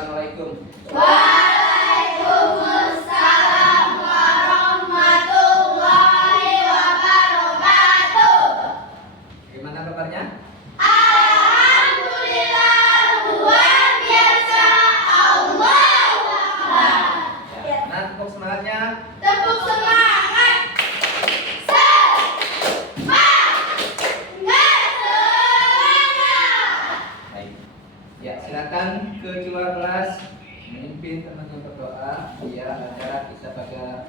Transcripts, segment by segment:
Assalamualaikum. Waalaikumsalam warahmatullahi wabarakatuh. Gimana kabarnya? Alhamdulillah luar biasa. Allahu Akbar. Ya. Nah, tepuk semangatnya. Tepuk semangat. Baik. Ya, silakan ketua kelas memimpin teman-teman berdoa. Ya, agar kita pada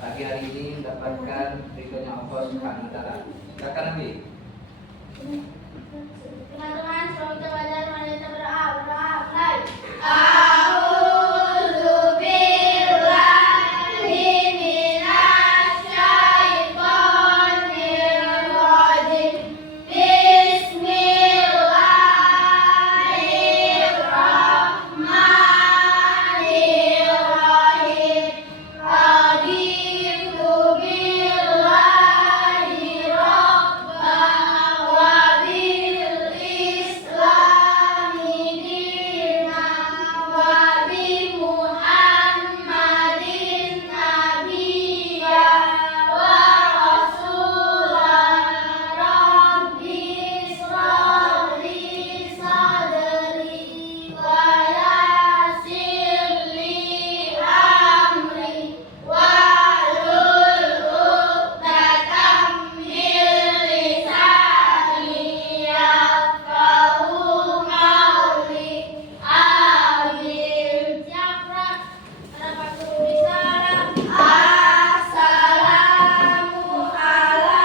pagi hari ini mendapatkan ridhonya Allah Subhanahu wa taala. Silakan Nabi. Teman-teman, sebelum kita belajar, mari kita berdoa. Mulai. A'udzu billahi minasy syaithanir rajim. Bismillahirrahmanirrahim. Raditu billahi rabban wa bil islami dinan wa bi Muhammadin nabiyyan wa rasulan. Rabbi ishrah li sadri wa yassir li amri wahlul 'uqdatam min lisani yafqahu qawli. Amin. Siapa?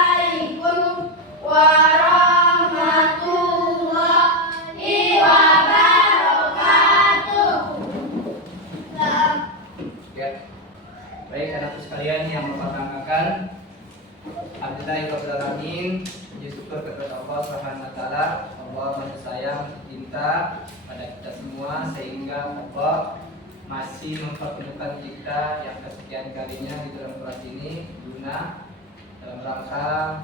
Assalamualaikum warahmatullahi wabarakatuh. Ya. Baik, anak-anak sekalian yang Bapak banggakan. Alhamdulillah puji syukur kepada Allah Subhanahu wa taala. Allah masih sayang, cinta pada kita semua sehingga Allah masih mempertemukan kita yang kesekian kalinya di dalam kelas ini guna dalam rangka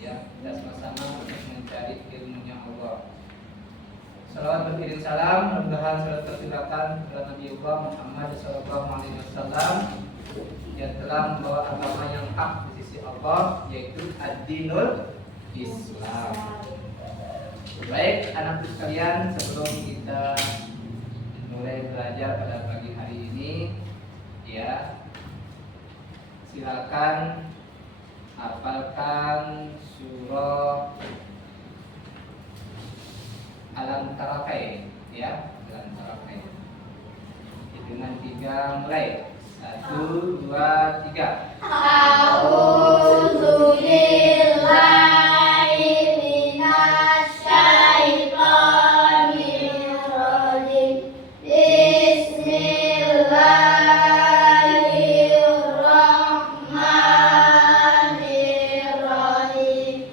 ya kita sama-sama untuk mencari ilmunya Allah. Salawat berkirim salam, mudah-mudahan salat tercurahkan kepada Nabi Allah Muhammad SAW yang telah membawa agama yang hak di sisi Allah, yaitu ad-dinul Islam. Baik, anak sekalian, sebelum kita mulai belajar pada pagi hari ini, ya, silakan hafalkan surah Alam Tarakai, ya, Alam Tarakai. Hitungan 3 mulai. 1, 2, 3. A'udzu billahi minasy syaithanir rajim. Bismillahirrahmanirrahim.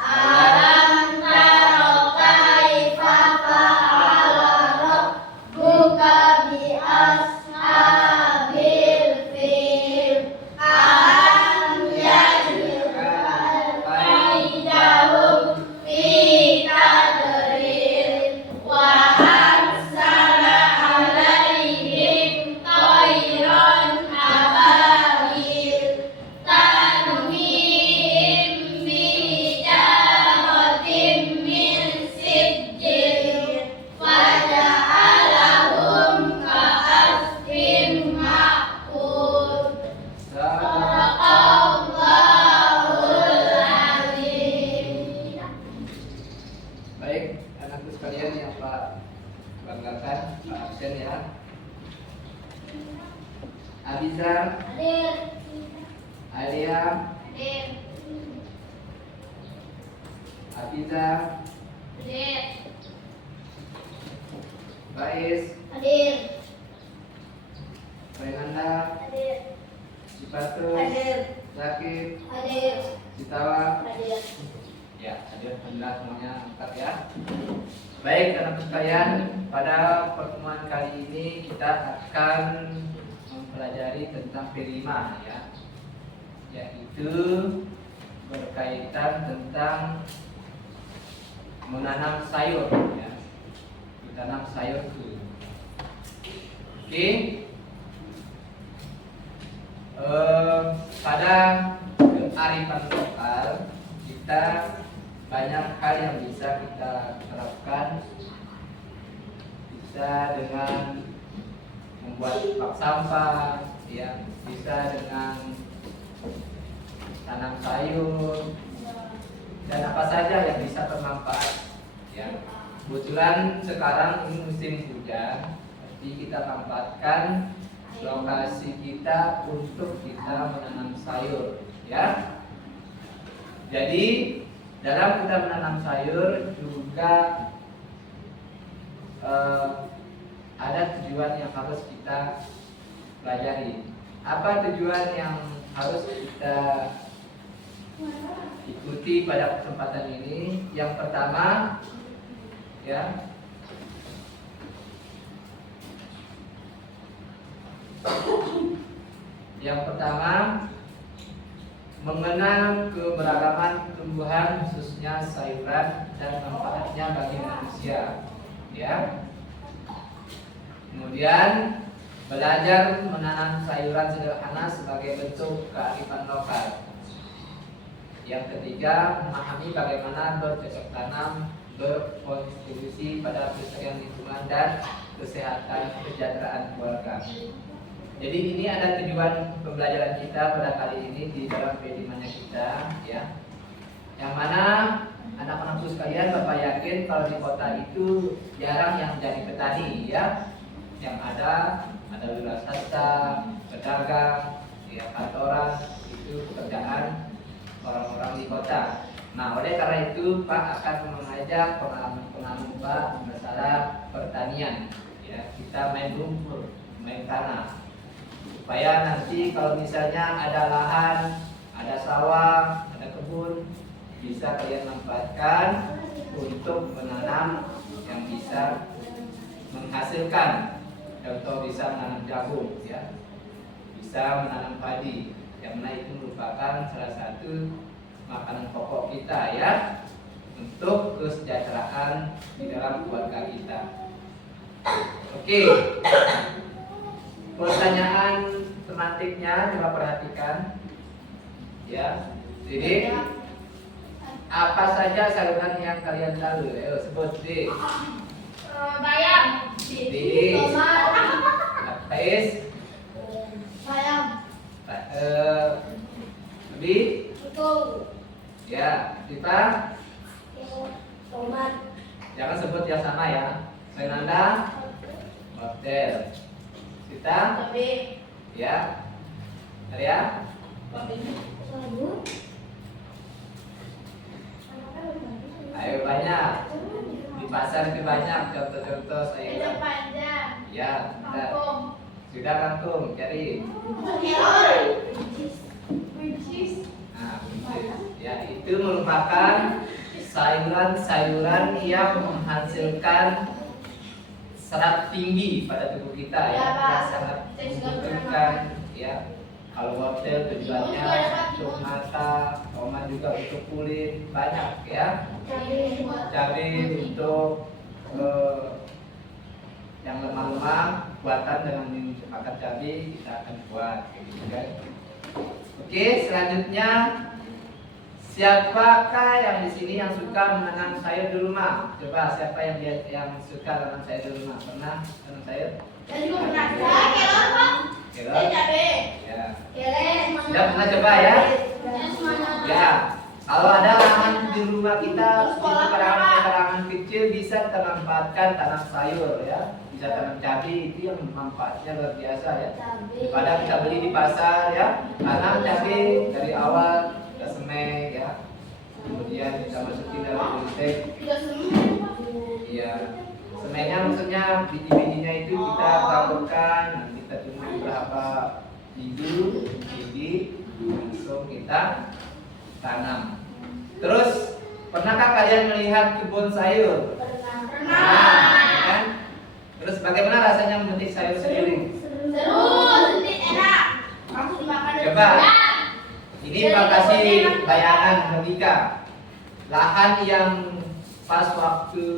Alam tara kaifa fa'ala rabbuka bi ashabil fil. Alam yaj'al kaidahum fi tadlil wa arsala alaihim tayran ababil tarmihim bijaratin min sijil faja'alahum ka'asfin ma'kul. Sadaqallahul azim. Baik, anakku sekalian yang Pak banggakan, Pak absen ya. Abiza, Hadir. Alia, Hadir. Abiza, Hadir. Bais, Hadir. Renanda, Hadir. Cipatus, Hadir. Zakid, Hadir. Citawa. Hadir. Ya, hadir alhamdulillah semuanya angkat ya. Baik, anak sekalian, pada pertemuan kali ini kita akan mempelajari tentang kelima ya, yaitu berkaitan tentang menanam sayur ya. Ditanam sayur dulu. Oke. Pada kearifan lokal kita banyak hal yang bisa kita terapkan, bisa dengan membuat bak sampah, ya, bisa dengan tanam sayur dan apa saja yang bisa bermanfaat. Ya, kebetulan sekarang ini musim hujan, jadi kita manfaatkan lokasi kita untuk kita menanam sayur, ya. Jadi dalam kita menanam sayur juga ada tujuan yang harus kita pelajari. Apa tujuan yang harus kita ikuti pada kesempatan ini? Yang pertama, ya, yang pertama, mengenal keberagaman tumbuhan khususnya sayuran dan manfaatnya bagi manusia, ya. Kemudian belajar menanam sayuran sederhana sebagai bentuk kearifan lokal. Yang ketiga, memahami bagaimana bercocok tanam berkontribusi pada kelestarian lingkungan dan kesehatan kesejahteraan keluarga. Jadi ini ada tujuan pembelajaran kita pada kali ini di dalam P5-nya kita, ya. Yang mana anak-anakku sekalian, Bapak yakin kalau di kota itu jarang yang jadi petani, ya. Yang ada wirausaha, pedagang, ya, kantoran, itu pekerjaan orang-orang di kota. Nah, oleh karena itu Pak akan mengajak pengalaman Pak masalah pertanian, ya. Kita main lumpur, main tanah, supaya nanti kalau misalnya ada lahan, ada sawah, ada kebun, bisa kalian manfaatkan untuk menanam yang bisa menghasilkan. Contoh bisa menanam jagung, ya, bisa menanam padi, yang mana itu merupakan salah satu makanan pokok kita, ya, untuk kesejahteraan di dalam keluarga kita. Oke. Pertanyaan tematiknya coba perhatikan, ya. Jadi apa saja sayuran yang kalian tahu? Ayo sebut. D. Bayam. D. Faiz. Bayam. Bi. Itu. Ya. Kita. Tomat. Jangan sebut yang sama, ya. Senanda. Wortel. Kita. Cabai. Ya. Arya. Sabun. Ayo banyak. Di pasar itu banyak contoh-contoh Kacang sayuran. panjang. Ya, Kangkung. sudah kangkung, cari. Melon. Buncis. Nah, ya, itu merupakan sayuran-sayuran yang menghasilkan serat tinggi pada tubuh kita, ya, Ya, Pak. yang sangat membutuhkan, ya. Kalau wortel tujuannya untuk mata, tomat juga untuk kulit, banyak, ya. Cabai untuk yang lemah-lemah, buatan dengan makan cabai kita akan buat, gitu kan. Oke, selanjutnya siapakah yang di sini yang suka menanam sayur di rumah? Coba siapa yang suka menanam sayur di rumah? Pernah menanam sayur? Saya juga pernah. Saya kelor, Pak. Kelor? Saya cabai. Ya. Kelor. Sudah pernah coba, ya? Saya semuanya. Ya. Kalau ada lahan di rumah kita, pekarangan kecil, bisa kita manfaatkan tanam sayur, ya. Bisa tanam cabai, itu yang manfaatnya luar biasa, ya. Daripada kita beli di pasar, ya. Tanam cabai dari awal kita semai, ya. Kemudian kita masukin dalam gunting. Tidak semua. Iya. Semainya maksudnya biji-bijinya itu kita taburkan, nanti kita tunggu berapa biji, langsung kita tanam. Terus, pernahkah kalian melihat kebun sayur? Pernah. Ya kan? Terus bagaimana rasanya memetik sayur sendiri? Seru, sedih, enak. Langsung dimakan. Coba. Ini Pak kasih bayangan logika. Lahan yang pas waktu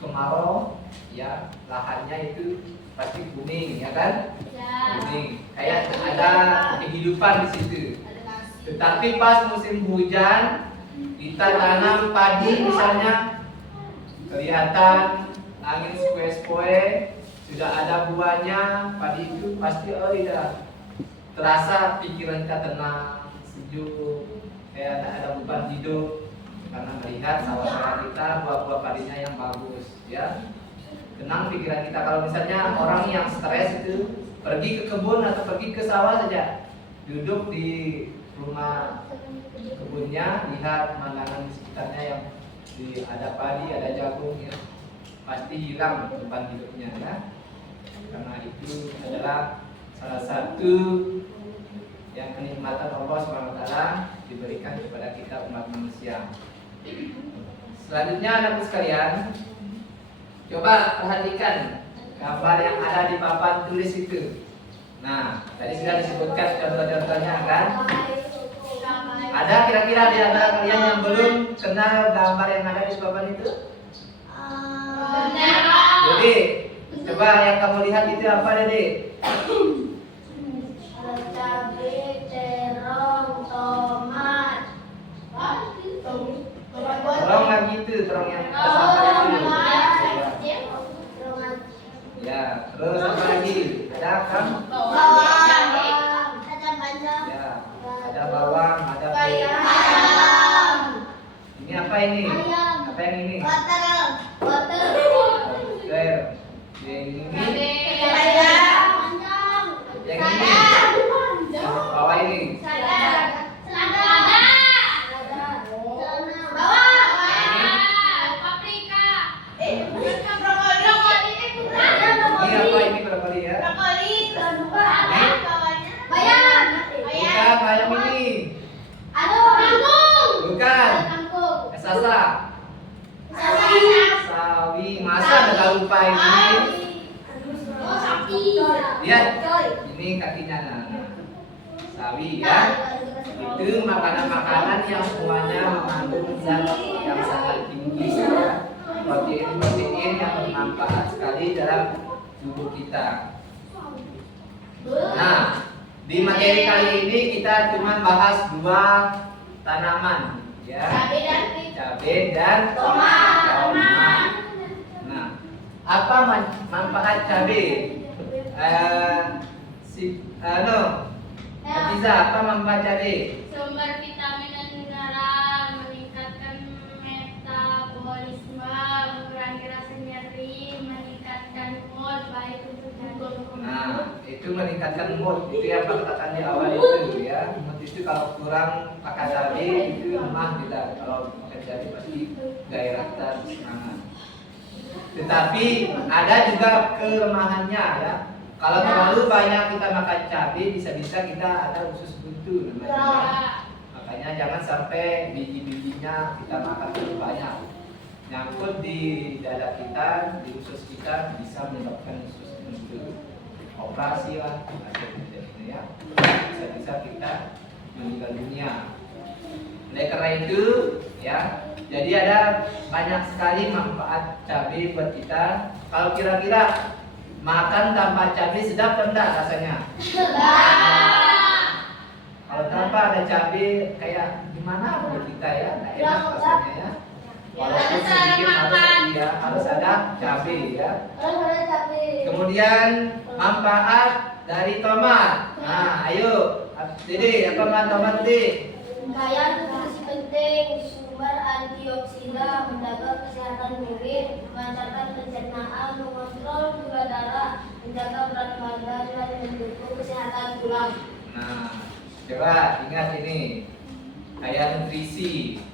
kemarau, ya, lahannya itu pasti kuning, ya kan? Ya. Kuning. Kayak ada kehidupan di situ. Ada nasi. Tetapi pas musim hujan, kita tanam padi misalnya, kelihatan angin sepoi-sepoi, sudah ada buahnya, padi itu pasti iya. Terasa pikiran kita tenang, sejuk, kayak tak ada beban hidup karena melihat sawah-sawah kita, buah-buah padinya yang bagus, ya. Tenang pikiran kita. Kalau misalnya orang yang stres itu pergi ke kebun atau pergi ke sawah saja, duduk di rumah kebunnya, lihat pemandangan di sekitarnya yang ada padi, ada jagung, ya, pasti hilang beban hidupnya, ya. Karena itu adalah salah satu yang kenikmatan Allah SWT diberikan kepada kita umat manusia. Selanjutnya anak sekalian, coba perhatikan gambar yang ada di papan tulis itu. Nah, tadi sudah disebutkan contoh-contohnya kan? Ada kira-kira di antara kalian yang belum kenal gambar yang ada di papan itu? Jadi, coba yang kamu lihat itu apa, Dede? Cabai, terong, tomat. Terong lagi itu, terong yang kita sampaikan dulu. Ya, terus apa lagi? Ada kan? Ya, ada bawang, ada Ayam. ini apa ini? Apa yang ini? Wortel. Yang ini, Ayam. yang ini, bawah ini. Ini apa ini brokoli ya? Bukan, bayam ini. Bukan. Sasa. Sawi. Masa ada lupa ini? Lihat. Ini kakinya nah. Sawi ya. Itu makanan-makanan yang semuanya mengandung zat yang sangat tinggi ya. Protein-protein yang bermanfaat sekali dalam tubuh kita. Nah, di materi kali ini kita cuma bahas dua tanaman, ya. Cabai dan tomat. Nah, apa manfaat cabai? Nafisa, apa manfaat cabai? Sumber vitamin dan mineral, meningkatkan metabolisme, mengurangi rasa nyeri, meningkatkan mood baik untuk jantung. Nah, itu meningkatkan mood. Itu yang katakan di awal itu ya. Mood itu kalau kurang pakai cabai itu lemah kita. Kalau pakai cabai pasti gairah kita semangat. Tetapi ada juga kelemahannya ya. Kalau terlalu banyak kita makan cabai, bisa-bisa kita ada usus buntu namanya. Makanya jangan sampai biji-bijinya kita makan terlalu banyak. Nyangkut di dada kita, di usus kita, bisa menyebabkan usus buntu. Operasi lah, ya. Bisa-bisa kita meninggal dunia. Oleh karena itu, ya, jadi ada banyak sekali manfaat cabai buat kita. Kalau kira-kira makan tanpa cabai sedap atau enggak rasanya? Kalau tanpa ada cabai kayak gimana menurut kita ya? Nggak enak rasanya ya. Walaupun sedikit harus ada cabai ya. Kemudian manfaat dari tomat. Nah, ayo, Dede, apa manfaat tomat, Dede? Kaya nutrisi penting, sumber antioksidan, menjaga kesehatan kulit, melancarkan pencernaan, mengontrol gula darah, menjaga berat badan, dan mendukung kesehatan tulang. Nah, coba ingat ini, kayak nutrisi.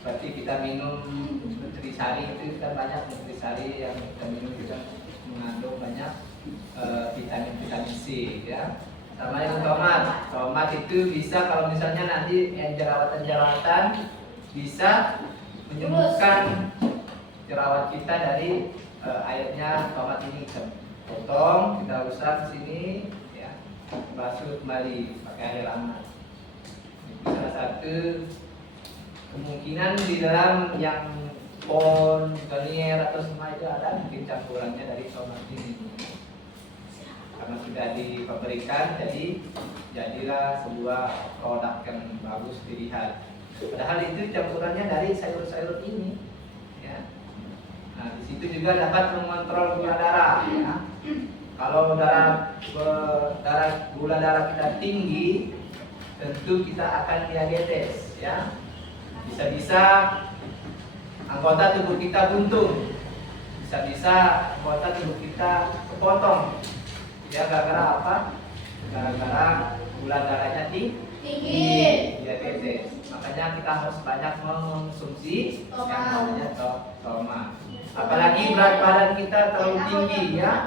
Seperti kita minum nutrisari itu kita banyak nutrisari yang kita minum juga mengandung banyak vitamin C ya. Sama dengan tomat. Tomat itu bisa kalau misalnya nanti yang jerawatan-jerawatan bisa menyembuhkan jerawat kita dari airnya tomat ini. Kita potong, kita usap di sini ya. Basuh kembali pakai air hangat. Itu salah satu kemungkinan di dalam yang pon, garnier atau semua itu ada mungkin campurannya dari tomat ini. sudah diberikan, jadi jadilah sebuah produk yang bagus dilihat. Padahal itu campurannya dari sayur-sayur ini, ya. Nah, di situ juga dapat mengontrol gula darah, ya. Kalau gula darah kita tinggi, tentu kita akan diabetes, ya. Bisa-bisa anggota tubuh kita buntung, bisa-bisa anggota tubuh kita kepotong, ya, gara-gara apa? Gara-gara gula darahnya tinggi, diabetes. Makanya kita harus banyak mengonsumsi yang namanya tomat. Apalagi berat badan kita terlalu tinggi, ya.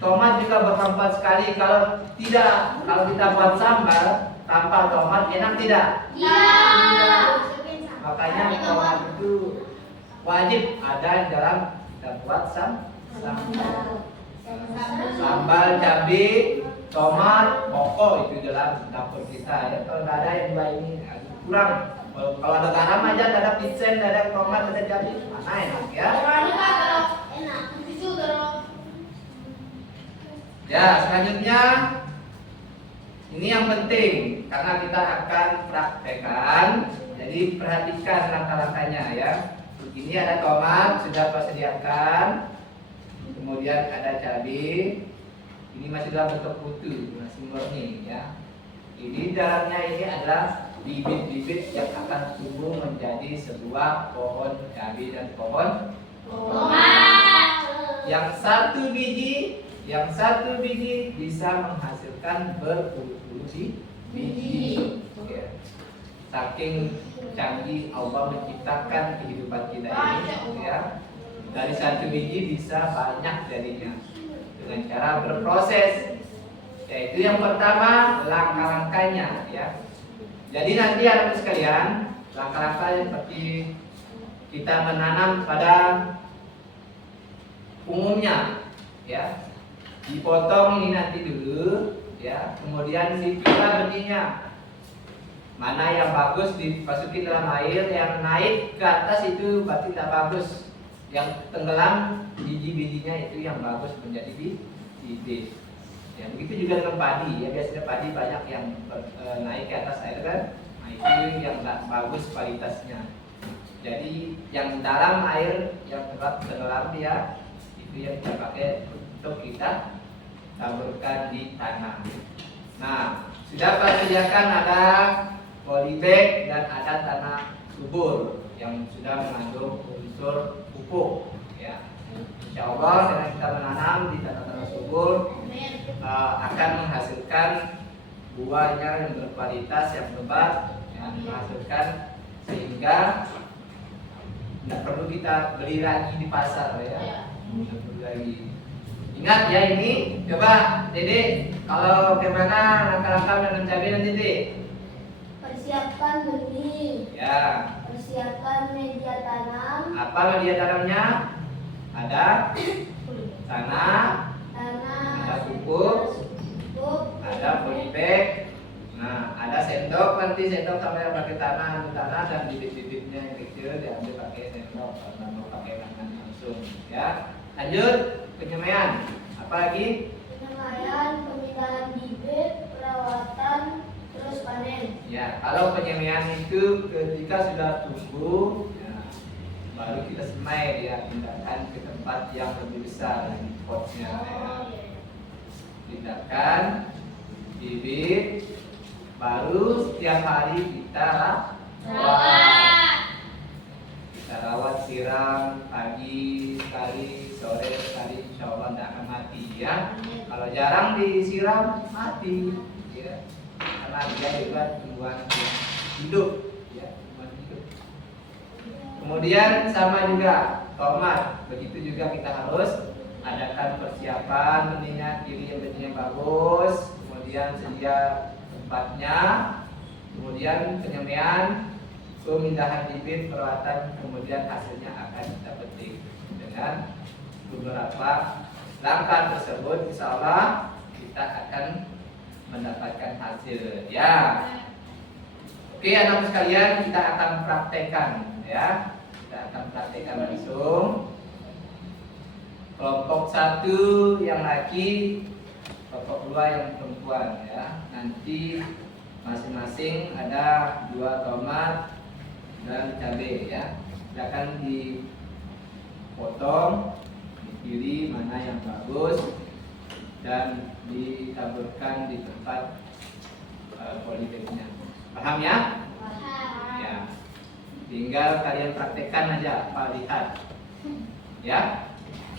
Tomat juga bermanfaat sekali. Kalau kita buat sambal tanpa tomat enak tidak? Tidak. Makanya tomat itu wajib ada dalam kita buat sambal cabai, tomat, pokok itu dalam dapur kita, ya. Kalau nggak ada yang dua ini kurang. Kalau ada garam aja, ada picen, ada tomat, ada cabai, mana enak, ya? Enak. Ya, selanjutnya ini yang penting karena kita akan praktekkan. Jadi perhatikan langkah-langkahnya, ya. Ini ada tomat sudah saya sediakan. Kemudian ada cabai. Ini masih dalam bentuk utuh, masih murni, ya. Ini dalamnya ini adalah bibit-bibit yang akan tumbuh menjadi sebuah pohon cabai dan pohon tomat. Yang satu biji bisa menghasilkan berpuluh-puluh biji. Ya. Saking canggih Allah menciptakan kehidupan kita ini, ya. Dari satu biji bisa banyak jadinya dengan cara berproses. Yaitu yang pertama langkah-langkahnya, ya. Jadi nanti anak sekalian, langkah-langkah seperti kita menanam pada umumnya, ya. Dipotong ini nanti dulu, ya. Kemudian dipilah benihnya. Mana yang bagus dimasukin dalam air, yang naik ke atas itu berarti tidak bagus. Yang tenggelam biji-bijinya itu yang bagus menjadi bibit. Ya, begitu juga dengan padi, ya. Biasanya padi banyak yang naik ke atas air, kan? Nah, itu yang tidak bagus kualitasnya. Jadi yang dalam air yang tenggelam dia itu yang kita pakai untuk kita taburkan di tanah. Nah, sudah saya sediakan ada polybag dan ada tanah subur yang sudah mengandung unsur pupuk, ya. Insya Allah dengan kita menanam di tanah-tanah subur akan menghasilkan buahnya yang berkualitas, yang lebat, yang menghasilkan sehingga tidak perlu kita beli lagi di pasar, ya. Tidak perlu lagi. Ingat ya ini, coba Dede, kalau bagaimana langkah-langkah menanam cabai nanti Dede? Persiapkan benih. Ya. Persiapkan media tanam. Apa media tanamnya? Ada tanah, ada pupuk, ada polybag. Nah, ada sendok, nanti sendok sama yang pakai tanah dan bibit-bibitnya yang kecil diambil pakai sendok atau mau pakai tangan langsung, ya. Lanjut, penyemaian. Apa lagi? Penyemaian, pemindahan bibit, perawatan, terus panen. Ya, kalau penyemaian itu ketika sudah tumbuh, ya, baru kita semai dia, pindahkan ke tempat yang lebih besar di potnya, ya. Pindahkan bibit, baru setiap hari kita rawat. Kita rawat, siram pagi sekali, sore sekali, insya Allah tidak akan mati, ya. Kalau jarang disiram mati, ya. Karena dia juga tumbuhan hidup, ya, tumbuhan hidup. Kemudian sama juga tomat, begitu juga kita harus adakan persiapan benihnya, pilih benih yang bagus, kemudian sedia tempatnya, kemudian penyemaian, pemindahan bibit, perawatan, kemudian hasilnya akan kita petik. Dengan beberapa langkah tersebut, insya Allah kita akan mendapatkan hasil, ya. Oke, anak sekalian, kita akan praktekkan, ya. Kita akan praktekkan langsung. kelompok 1 yang laki, kelompok 2 yang perempuan ya. Nanti masing-masing ada 2 tomat dan cabai ya. Silakan dipotong, dipilih mana yang bagus dan ditaburkan di tempat polybagnya. Paham ya? Ya. Tinggal kalian praktekkan aja, Pak, lihat. Ya.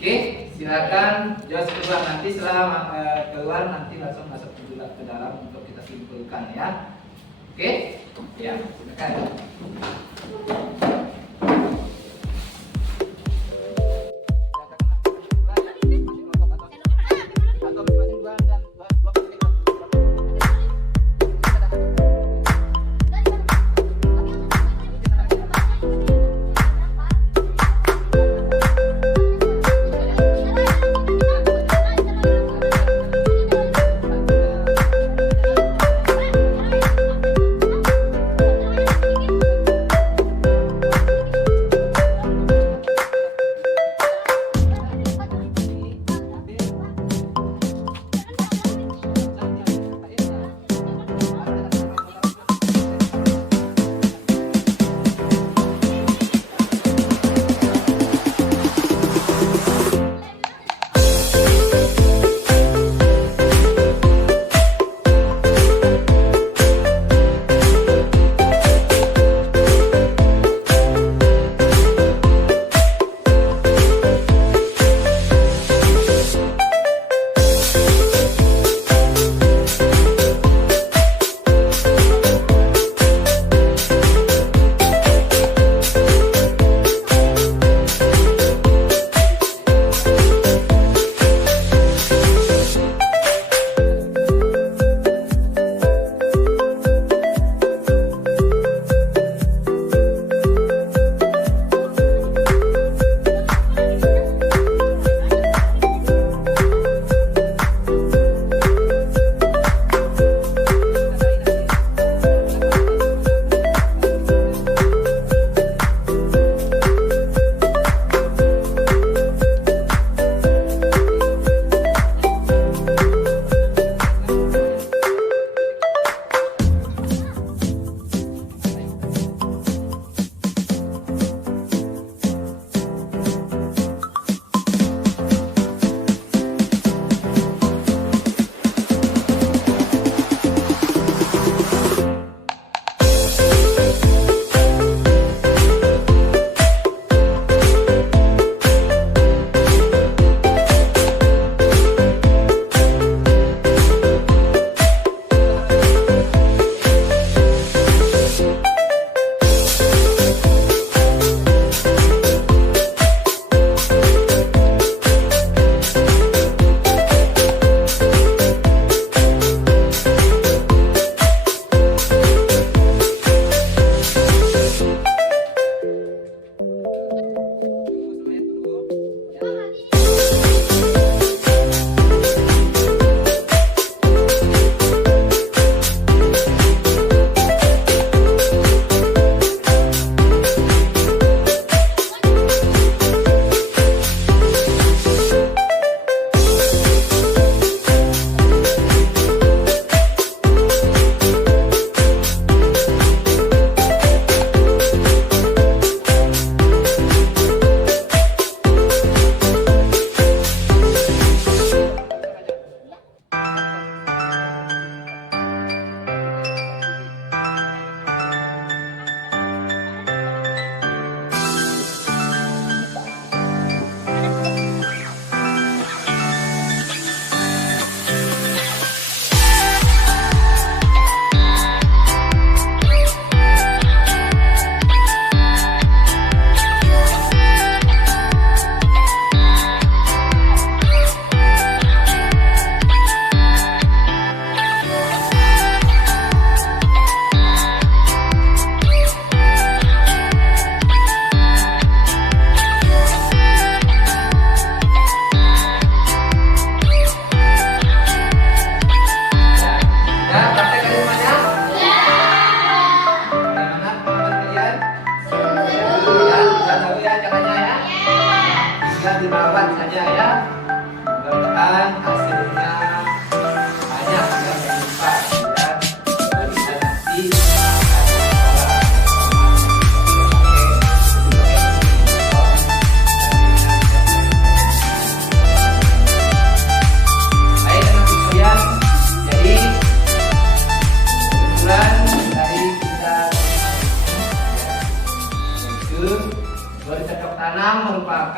Oke, silakan Jos keluar, nanti setelah keluar nanti langsung masuk ke dalam untuk kita simpulkan ya. Oke? Ya, silakan.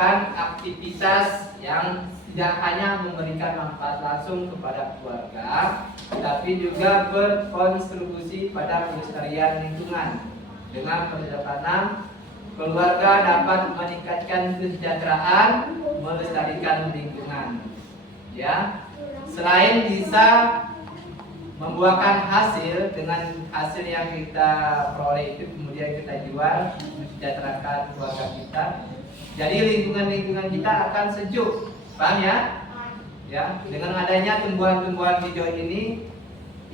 melakukan aktivitas yang tidak hanya memberikan manfaat langsung kepada keluarga, tapi juga berkontribusi pada pelestarian lingkungan. Dengan bercocok tanam, keluarga dapat meningkatkan kesejahteraan, melestarikan lingkungan. Ya, selain bisa membuahkan hasil, dengan hasil yang kita peroleh itu kemudian kita jual, mensejahterakan keluarga kita. Jadi lingkungan kita akan sejuk, paham ya? Ya, dengan adanya tumbuhan-tumbuhan hijau ini,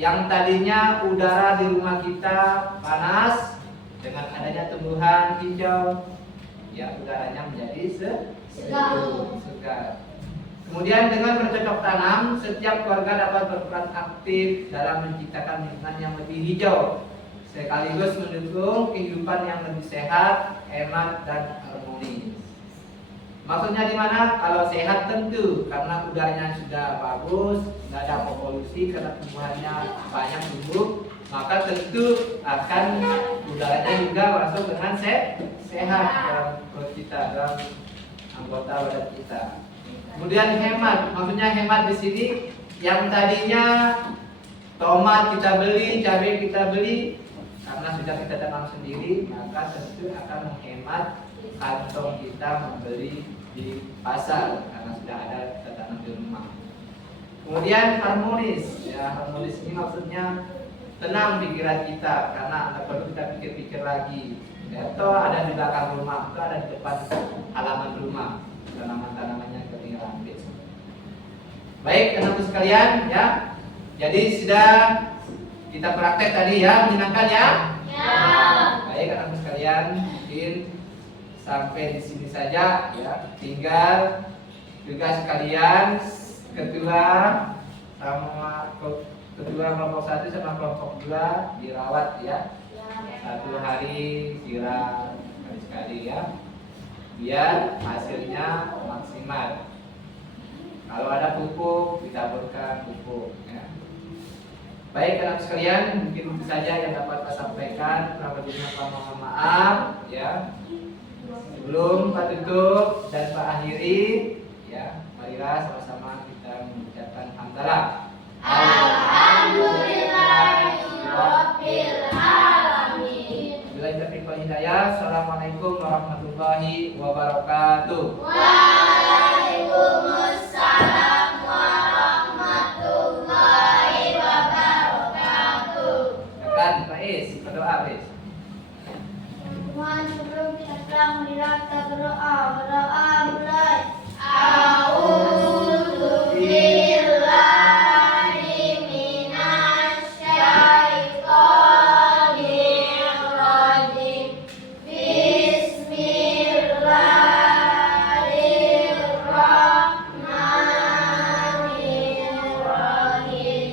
yang tadinya udara di rumah kita panas, dengan adanya tumbuhan hijau, ya udaranya menjadi segar. Kemudian dengan bercocok tanam, setiap keluarga dapat berperan aktif dalam menciptakan lingkungan yang lebih hijau, sekaligus mendukung kehidupan yang lebih sehat, hemat, dan harmonis. Maksudnya di mana? Kalau sehat tentu karena udaranya sudah bagus, nggak ada polusi, karena tumbuhannya banyak tumbuh, maka tentu akan udaranya juga masuk dengan sehat dalam perut kita, dalam anggota badan kita. Kemudian hemat, maksudnya hemat di sini yang tadinya tomat kita beli, cabai kita beli, karena sudah kita tanam sendiri, maka tentu akan menghemat kantong kita membeli di pasar karena sudah ada kita tanam di rumah. Kemudian harmonis, ya harmonis ini maksudnya tenang pikiran kita karena tidak perlu kita pikir-pikir lagi. Itu ada di belakang rumah, itu ada di depan halaman rumah, tanaman-tanamannya ketinggalan. Baik, teman-teman sekalian, ya. Jadi sudah kita praktek tadi ya, menyenangkan ya? Ya. Baik, teman-teman sekalian, mungkin sampai di sini saja ya. Tinggal tugas kalian ketua kelompok 1 sama kelompok 2 dirawat ya. 1 hari siram sekali ya. Biar hasilnya maksimal. Kalau ada pupuk, ditaburkan pupuk ya. Baik teman sekalian, mungkin itu saja yang dapat saya sampaikan. Kurang lebihnya mohon maaf ya. Sebelum Pak tutup dan Pak akhiri ya, marilah sama-sama kita mengucapkan hamdalah. Alhamdulillahirabbil alamin. Bila taufiq wal hidayah. Assalamualaikum warahmatullahi wabarakatuh. Waalaikumsalam warahmatullahi wabarakatuh. Akan Faiz, berdoa Faiz. Tuhan, sebelum kita sedang kita berdoa mulai. A'udzu billahi minasyaitonir rajim. Bismillahirrahmanirrahim.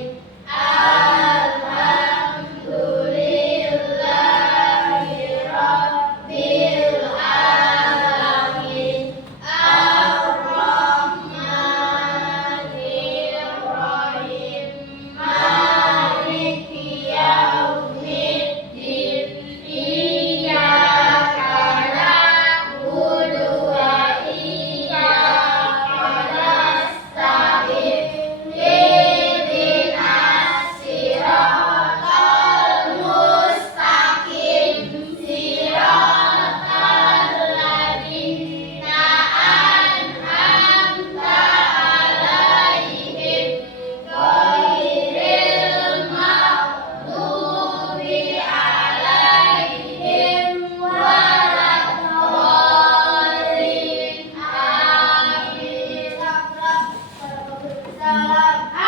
Alhamdulillahirabbil alamin. Ar-Rahmanirrahim. Maliki yaumiddin. Iyyaka na'budu wa iyyaka nasta'in. Ihdinas siratal mustaqim. Siratal ladzina an'amta 'alaihim ghairil maghdubi 'alaihim waladdallin. Amin. Salam.